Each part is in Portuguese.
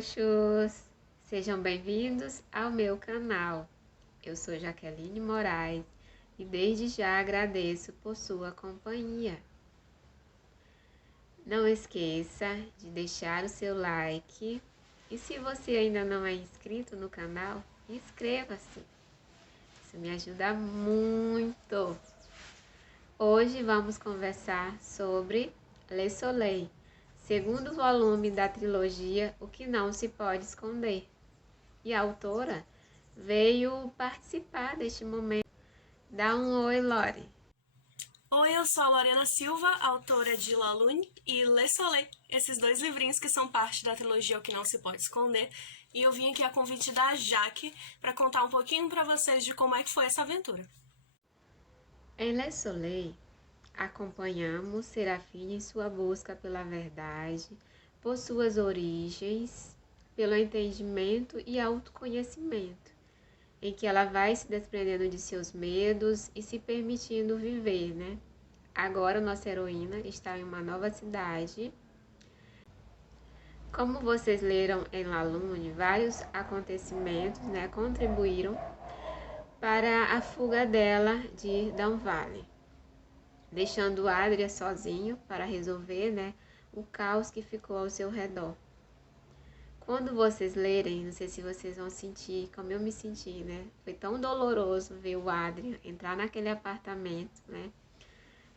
xoxos! Sejam bem-vindos ao meu canal. Eu sou Jaqueline Moraes e desde já agradeço por sua companhia. Não esqueça de deixar o seu like e se você ainda não é inscrito no canal, inscreva-se. Isso me ajuda muito. Hoje vamos conversar sobre Le Soleil, segundo volume da trilogia O que Não Se Pode Esconder. E a autora veio participar deste momento. Dá um oi, Lore. Oi, eu sou a Lorena Silva, autora de La Lune e Le Soleil, esses dois livrinhos que são parte da trilogia O que Não Se Pode Esconder. E eu vim aqui a convite da Jaque para contar um pouquinho para vocês de como é que foi essa aventura. Em Le Soleil, acompanhamos Serafine em sua busca pela verdade, por suas origens, pelo entendimento e autoconhecimento, em que ela vai se desprendendo de seus medos e se permitindo viver, né? Agora nossa heroína está em uma nova cidade. Como vocês leram em La Lune, vários acontecimentos, né, contribuíram para a fuga dela de Down Valley, deixando Adria sozinho para resolver, né, o caos que ficou ao seu redor. Quando vocês lerem, não sei se vocês vão sentir como eu me senti, né? Foi tão doloroso ver o Adrian entrar naquele apartamento, né?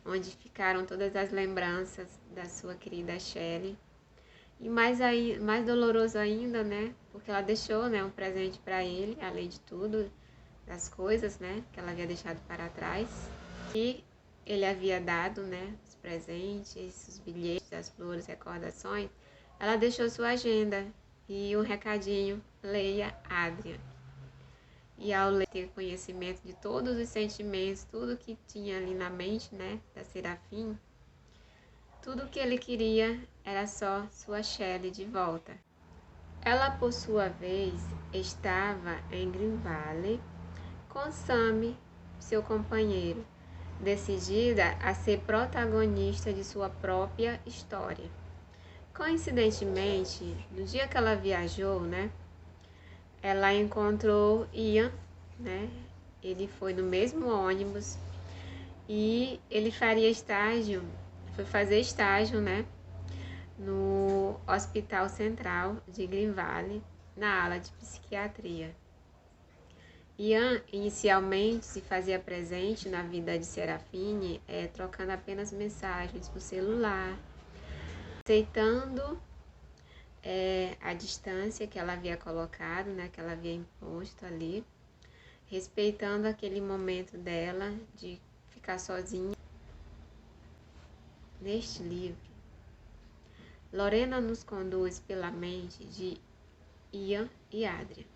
Onde ficaram todas as lembranças da sua querida Shelley. E mais doloroso ainda, né? Porque ela deixou, né, um presente para ele, além de tudo, das coisas, né, que ela havia deixado para trás. E ele havia dado, né, os presentes, os bilhetes, as flores, recordações. Ela deixou sua agenda e um recadinho: leia Adrian. E ao ler, ter conhecimento de todos os sentimentos, tudo que tinha ali na mente, né, da Serafim, tudo que ele queria era só sua Shelley de volta. Ela, por sua vez, estava em Green Valley com Sammy, seu companheiro, decidida a ser protagonista de sua própria história. Coincidentemente, no dia que ela viajou, né, ela encontrou Ian, né? Ele foi no mesmo ônibus e ele foi fazer estágio, né, no Hospital Central de Green Valley, na ala de psiquiatria. Ian inicialmente se fazia presente na vida de Serafine, trocando apenas mensagens por celular, aceitando a distância que ela havia colocado, né, que ela havia imposto ali, respeitando aquele momento dela de ficar sozinha. Neste livro, Lorena nos conduz pela mente de Ian e Adria,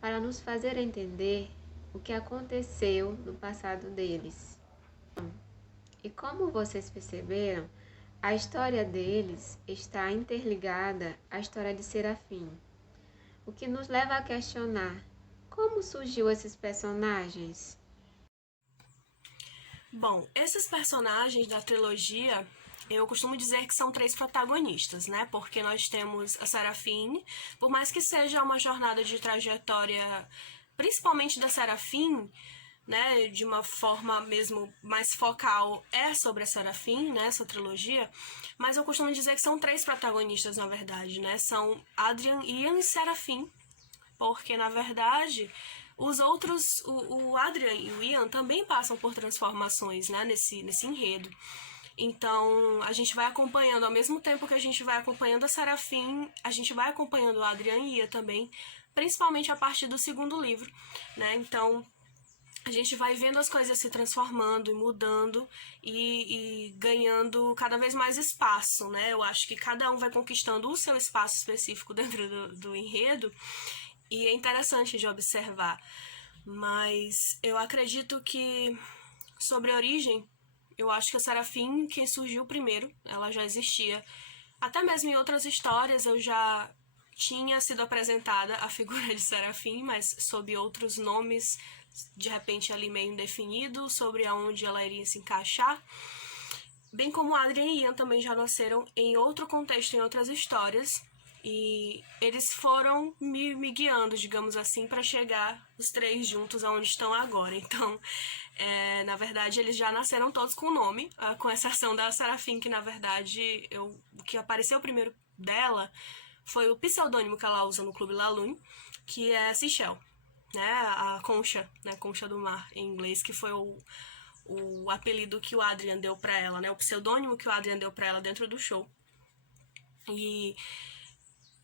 para nos fazer entender o que aconteceu no passado deles. E como vocês perceberam, a história deles está interligada à história de Serafim, o que nos leva a questionar como surgiu esses personagens. Bom, esses personagens da trilogia, eu costumo dizer que são três protagonistas, né? Porque nós temos a Serafine, por mais que seja uma jornada de trajetória, principalmente da Serafine, né, de uma forma mesmo mais focal, é sobre a Serafim, né, essa trilogia, mas eu costumo dizer que são três protagonistas, na verdade, né, são Adrian, Ian e Serafim, porque, na verdade, os outros, o Adrian e o Ian também passam por transformações, né, nesse enredo. Então, a gente vai acompanhando, ao mesmo tempo que a gente vai acompanhando a Serafim, a gente vai acompanhando o Adrian e Ian também, principalmente a partir do segundo livro, né, então a gente vai vendo as coisas se transformando e mudando e ganhando cada vez mais espaço, né? Eu acho que cada um vai conquistando o seu espaço específico dentro do enredo e é interessante de observar. Mas eu acredito que, sobre a origem, eu acho que a Serafim, quem surgiu primeiro, ela já existia. Até mesmo em outras histórias eu já tinha sido apresentada a figura de Serafim, mas sob outros nomes, de repente ali meio indefinido, sobre aonde ela iria se encaixar. Bem como Adrian e Ian também já nasceram em outro contexto, em outras histórias, E eles foram me guiando, digamos assim, para chegar os três juntos aonde estão agora. Então, na verdade, eles já nasceram todos com o nome, com exceção da Serafim, que na verdade o que apareceu primeiro dela foi o pseudônimo que ela usa no Clube Lalune, que é Seychelle, né? A concha, né? Concha do mar em inglês, que foi o apelido que o Adrian deu para ela, né? O pseudônimo que o Adrian deu para ela dentro do show. E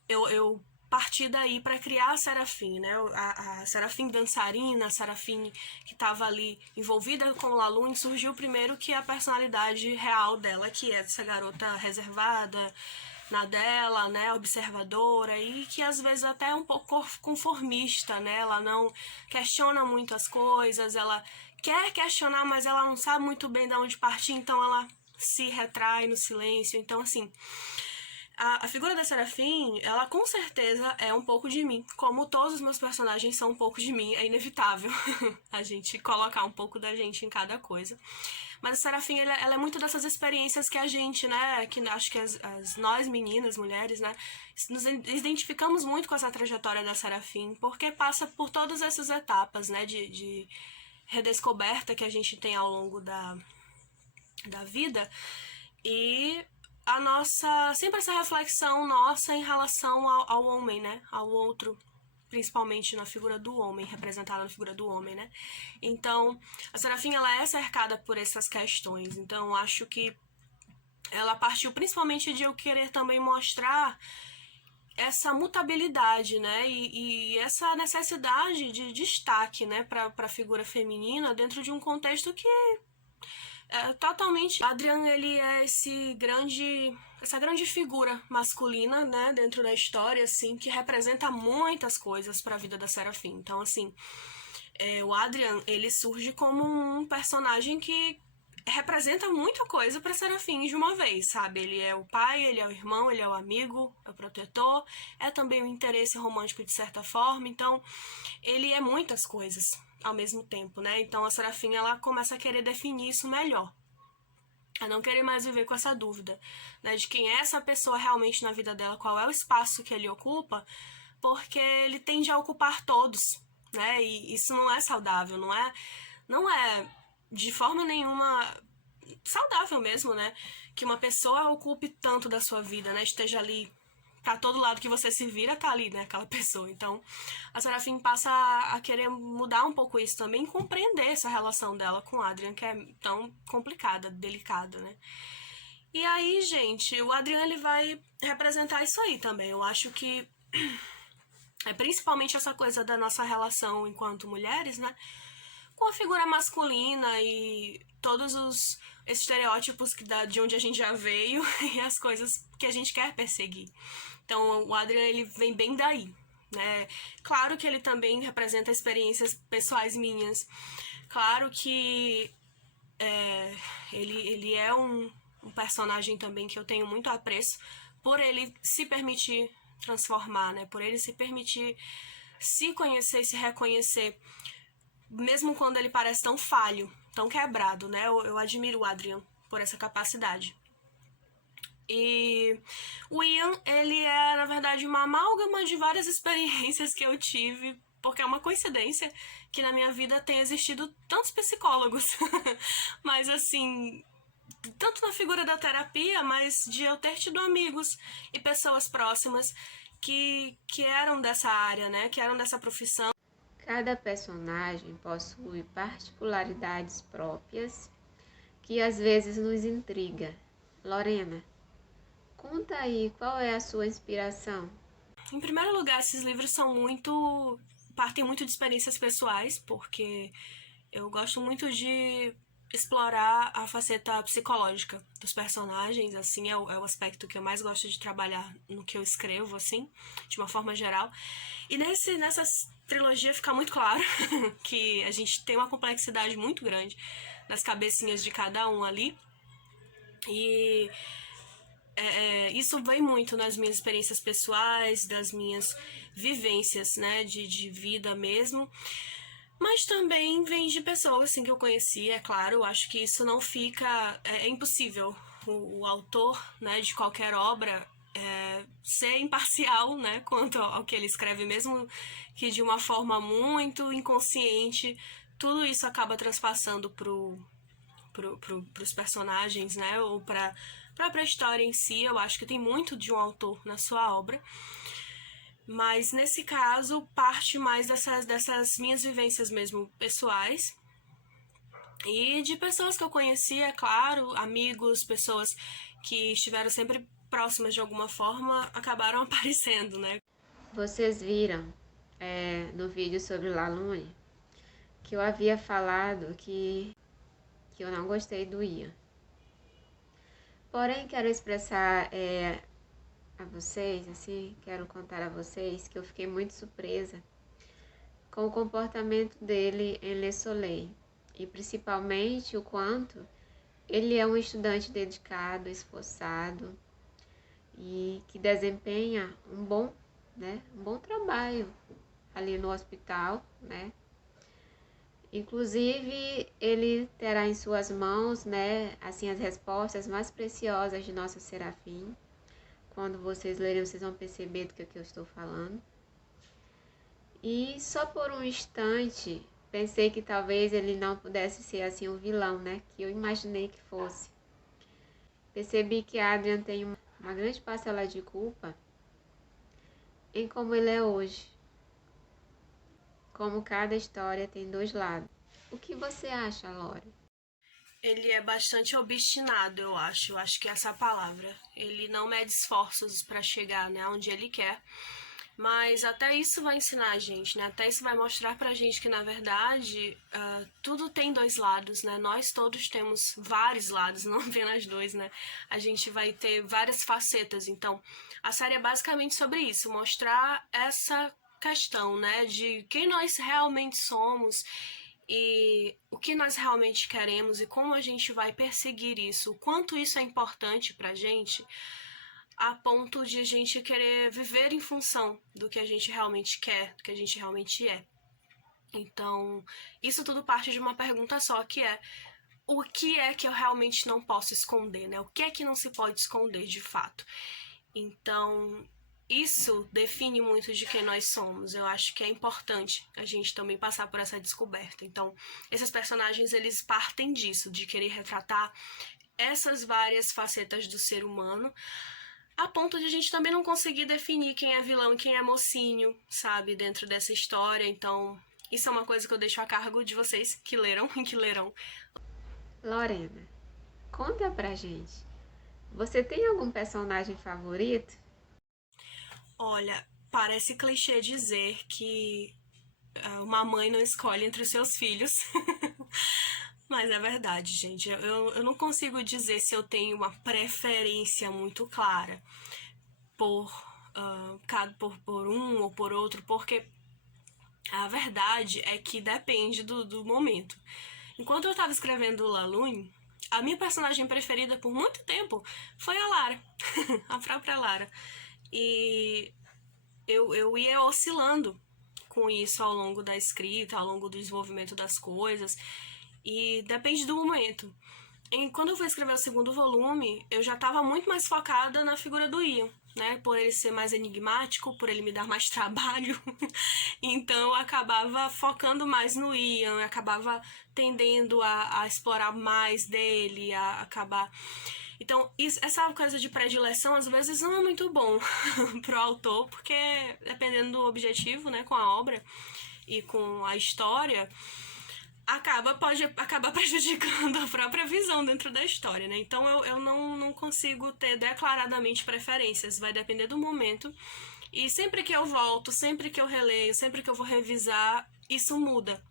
eu parti daí para criar a Serafim, né? A Serafim dançarina, a Serafim que estava ali envolvida com o Lalune, surgiu primeiro que a personalidade real dela, que é essa garota reservada, na dela, né, observadora, e que às vezes até é um pouco conformista, né? Ela não questiona muito as coisas, ela quer questionar, mas ela não sabe muito bem de onde partir, então ela se retrai no silêncio. Então, assim, a figura da Serafim, ela com certeza é um pouco de mim. Como todos os meus personagens são um pouco de mim, é inevitável a gente colocar um pouco da gente em cada coisa. Mas a Serafim, ela é muito dessas experiências que a gente, né, que acho que nós meninas, mulheres, né, nos identificamos muito com essa trajetória da Serafim, porque passa por todas essas etapas, né, de redescoberta que a gente tem ao longo da vida, e a nossa, sempre essa reflexão nossa em relação ao homem, né, ao outro, principalmente na figura do homem, representada na figura do homem, né? Então, a Serafim, ela é cercada por essas questões. Então, acho que ela partiu principalmente de eu querer também mostrar essa mutabilidade, né? E essa necessidade de destaque, né, para a figura feminina dentro de um contexto que totalmente. Adrian, ele é essa grande figura masculina, né, dentro da história, assim, que representa muitas coisas para a vida da Serafim. Então, assim, o Adrian, ele surge como um personagem que representa muita coisa para Serafim de uma vez, sabe? Ele é o pai, ele é o irmão, ele é o amigo, é o protetor, é também o interesse romântico de certa forma. Então, ele é muitas coisas ao mesmo tempo, né? Então a Serafim, ela começa a querer definir isso melhor, a não querer mais viver com essa dúvida, né, de quem é essa pessoa realmente na vida dela, qual é o espaço que ele ocupa, porque ele tende a ocupar todos, né? E isso não é saudável, não é de forma nenhuma saudável mesmo, né? Que uma pessoa ocupe tanto da sua vida, né? Esteja ali pra todo lado que você se vira, tá ali, né, aquela pessoa. Então, a Serafim passa a querer mudar um pouco isso também, compreender essa relação dela com o Adrian, que é tão complicada, delicada, né. E aí, gente, o Adrian, ele vai representar isso aí também. Eu acho que é principalmente essa coisa da nossa relação enquanto mulheres, né, com a figura masculina e todos os estereótipos de onde a gente já veio e as coisas que a gente quer perseguir. Então, o Adrian, ele vem bem daí, né? Claro que ele também representa experiências pessoais minhas. Claro que ele é um personagem também que eu tenho muito apreço por ele se permitir transformar, né? Por ele se permitir se conhecer e se reconhecer, mesmo quando ele parece tão falho, tão quebrado, né? Eu admiro o Adrian por essa capacidade. E o Ian, ele é, na verdade, uma amálgama de várias experiências que eu tive, porque é uma coincidência que na minha vida tenha existido tantos psicólogos. Mas, assim, tanto na figura da terapia, mas de eu ter tido amigos e pessoas próximas que eram dessa área, né? Que eram dessa profissão. Cada personagem possui particularidades próprias que às vezes nos intriga. Lorena, conta aí qual é a sua inspiração. Em primeiro lugar, esses livros partem muito de experiências pessoais, porque eu gosto muito de explorar a faceta psicológica dos personagens, assim, é o aspecto que eu mais gosto de trabalhar no que eu escrevo, assim, de uma forma geral. E nessa trilogia fica muito claro que a gente tem uma complexidade muito grande nas cabecinhas de cada um ali. E isso vem muito nas minhas experiências pessoais, das minhas vivências, né, de vida mesmo. Mas também vem de pessoas assim, que eu conheci, é claro. Eu acho que isso não fica... É impossível o autor, né, de qualquer obra ser imparcial, né, quanto ao que ele escreve, mesmo que de uma forma muito inconsciente, tudo isso acaba transpassando pros personagens, né, ou pra própria história em si. Eu acho que tem muito de um autor na sua obra, mas nesse caso parte mais dessas minhas vivências mesmo pessoais, e de pessoas que eu conheci, é claro, amigos, pessoas que estiveram sempre próximas de alguma forma, acabaram aparecendo, né? Vocês viram no vídeo sobre Lalune que eu havia falado que eu não gostei do Ian. Porém, quero expressar a vocês, assim, quero contar a vocês que eu fiquei muito surpresa com o comportamento dele em Le Soleil, e principalmente o quanto ele é um estudante dedicado, esforçado e que desempenha um bom trabalho ali no hospital, né? Inclusive, ele terá em suas mãos, né, assim, as respostas mais preciosas de Nosso Serafim. Quando vocês lerem, vocês vão perceber do que eu estou falando. E só por um instante, pensei que talvez ele não pudesse ser assim um vilão, né? Que eu imaginei que fosse. Percebi que Adrian tem uma grande parcela de culpa em como ele é hoje. Como cada história tem dois lados. O que você acha, Lore? Ele é bastante obstinado, eu acho. Eu acho que essa é a palavra. Ele não mede esforços para chegar, né, onde ele quer. Mas até isso vai ensinar a gente, né? Até isso vai mostrar pra gente que, na verdade, tudo tem dois lados, né? Nós todos temos vários lados, não apenas dois, né? A gente vai ter várias facetas. Então, a série é basicamente sobre isso, mostrar essa questão, né? De quem nós realmente somos e o que nós realmente queremos e como a gente vai perseguir isso, o quanto isso é importante pra gente, a ponto de a gente querer viver em função do que a gente realmente quer, do que a gente realmente é. Então, isso tudo parte de uma pergunta só, que é: o que é que eu realmente não posso esconder, né? O que é que não se pode esconder de fato? Então, isso define muito de quem nós somos. Eu acho que é importante a gente também passar por essa descoberta. Então, esses personagens, eles partem disso, de querer retratar essas várias facetas do ser humano, a ponto de a gente também não conseguir definir quem é vilão e quem é mocinho, sabe, dentro dessa história. Então, isso é uma coisa que eu deixo a cargo de vocês que leram e que lerão. Lorena, conta pra gente. Você tem algum personagem favorito? Olha, parece clichê dizer que uma mãe não escolhe entre os seus filhos. Mas é verdade, gente. Eu não consigo dizer se eu tenho uma preferência muito clara por um ou por outro, porque a verdade é que depende do momento. Enquanto eu estava escrevendo Lalune, a minha personagem preferida por muito tempo foi a Lara, a própria Lara. E eu ia oscilando com isso ao longo da escrita, ao longo do desenvolvimento das coisas, e depende do momento. E quando eu fui escrever o segundo volume, eu já estava muito mais focada na figura do Ian, né? Por ele ser mais enigmático, por ele me dar mais trabalho. Então eu acabava focando mais no Ian, eu acabava tendendo a explorar mais dele, a acabar. Então, essa coisa de predileção às vezes não é muito bom pro autor, porque dependendo do objetivo, né, com a obra e com a história, pode acabar prejudicando a própria visão dentro da história, né? Então eu não consigo ter declaradamente preferências, vai depender do momento. E sempre que eu volto, sempre que eu releio, sempre que eu vou revisar, isso muda.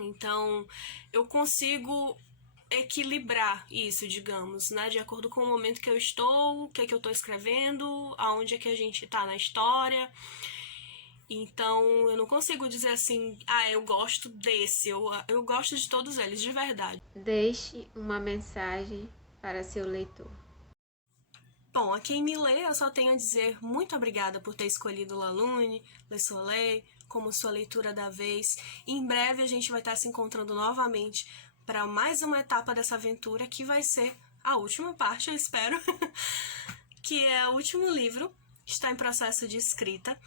Então eu consigo equilibrar isso, digamos, né? De acordo com o momento que eu estou, o que é que eu estou escrevendo, aonde é que a gente está na história. Então, eu não consigo dizer assim, eu gosto desse, eu gosto de todos eles, de verdade. Deixe uma mensagem para seu leitor. Bom, a quem me lê, eu só tenho a dizer muito obrigada por ter escolhido Lalune, Le Soleil, como sua leitura da vez. Em breve a gente vai estar se encontrando novamente para mais uma etapa dessa aventura, que vai ser a última parte, eu espero. que é o último livro, está em processo de escrita.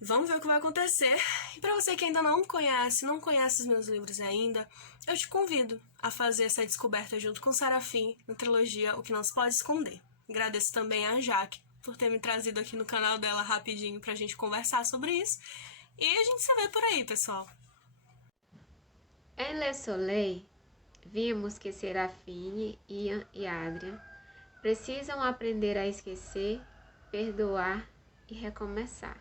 Vamos ver o que vai acontecer. E para você que ainda não conhece os meus livros ainda, eu te convido a fazer essa descoberta junto com Serafim na trilogia O Que Não Se Pode Esconder. Agradeço também a Jaque por ter me trazido aqui no canal dela rapidinho pra gente conversar sobre isso. E a gente se vê por aí, pessoal. Em Le Soleil, vimos que Serafine, Ian e Adrian precisam aprender a esquecer, perdoar e recomeçar.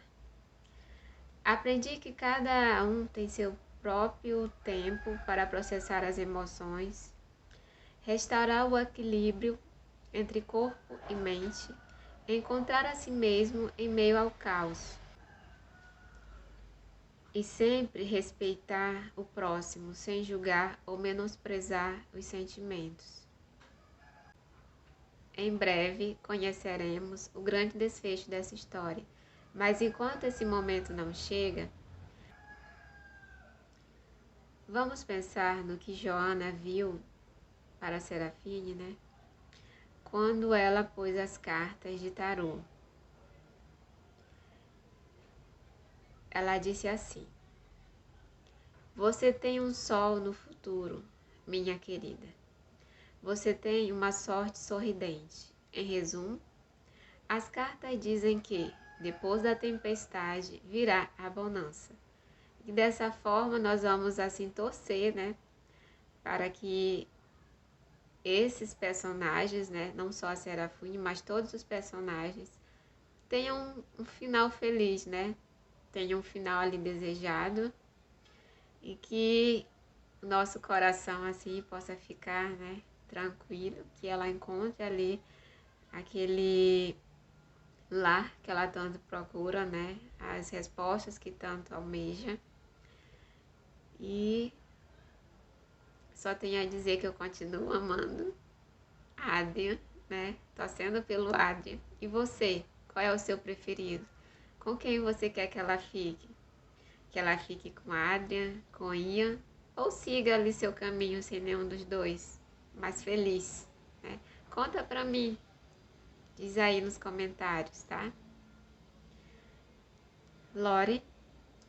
Aprendi que cada um tem seu próprio tempo para processar as emoções, restaurar o equilíbrio entre corpo e mente, encontrar a si mesmo em meio ao caos e sempre respeitar o próximo sem julgar ou menosprezar os sentimentos. Em breve conheceremos o grande desfecho dessa história, mas enquanto esse momento não chega, vamos pensar no que Joana viu para Serafine, né? Quando ela pôs as cartas de tarô. Ela disse assim: você tem um sol no futuro, minha querida. Você tem uma sorte sorridente. Em resumo, as cartas dizem que, depois da tempestade, virá a bonança. E dessa forma nós vamos assim torcer, né, para que esses personagens, né, não só a Serafine, mas todos os personagens, tenham um final feliz, né? Tenham um final ali desejado e que o nosso coração assim possa ficar, né, tranquilo, que ela encontre ali aquele lar que ela tanto procura, né, as respostas que tanto almeja. E só tenho a dizer que eu continuo amando Adrian, né, torcendo pelo Adrian. E você, qual é o seu preferido? Com quem você quer que ela fique? Que ela fique com Adrian, com Ian, ou siga ali seu caminho sem nenhum dos dois, mas feliz, né? Conta pra mim, diz aí nos comentários, tá? Lore,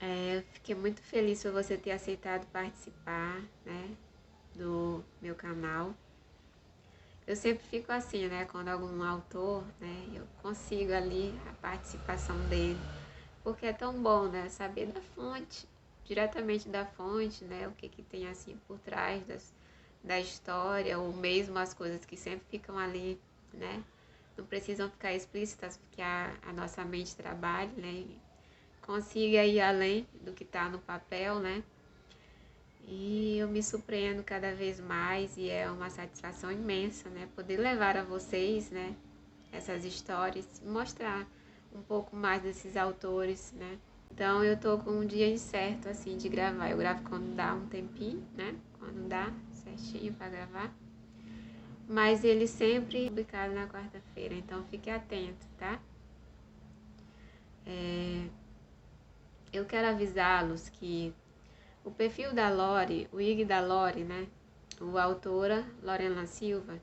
eu fiquei muito feliz por você ter aceitado participar, né, do meu canal. Eu sempre fico assim, né, quando algum autor, né, eu consigo ali a participação dele, porque é tão bom, né, saber da fonte, diretamente da fonte, né, o que que tem assim por trás da história, ou mesmo as coisas que sempre ficam ali, né, não precisam ficar explícitas, porque a nossa mente trabalha, né, e consiga ir além do que está no papel, né, e eu me surpreendo cada vez mais e é uma satisfação imensa, né, poder levar a vocês, né, essas histórias, mostrar um pouco mais desses autores, né. Então eu tô com um dia incerto, assim, de gravar. Eu gravo quando dá um tempinho, né, quando dá certinho para gravar. Mas ele sempre é publicado na quarta-feira, então fique atento, tá? Eu quero avisá-los que o perfil da Lore, o IG da Lore, né, o autora Lorena Silva,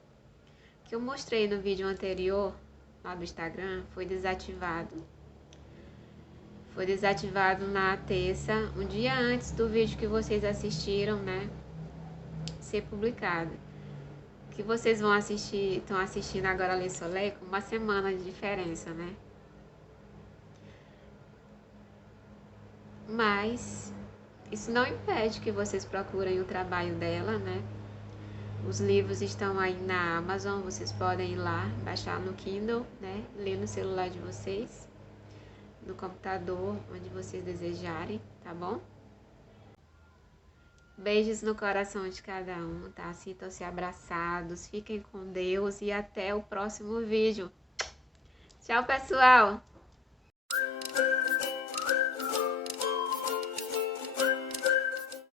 que eu mostrei no vídeo anterior, lá do Instagram, foi desativado. Foi desativado na terça, um dia antes do vídeo que vocês assistiram, né, ser publicado. Que vocês vão assistir, estão assistindo agora Le Soleil com uma semana de diferença, né? Mas isso não impede que vocês procurem o trabalho dela, né? Os livros estão aí na Amazon, vocês podem ir lá, baixar no Kindle, né? Ler no celular de vocês, no computador, onde vocês desejarem, tá bom? Beijos no coração de cada um, tá? Sintam-se abraçados, fiquem com Deus e até o próximo vídeo. Tchau, pessoal!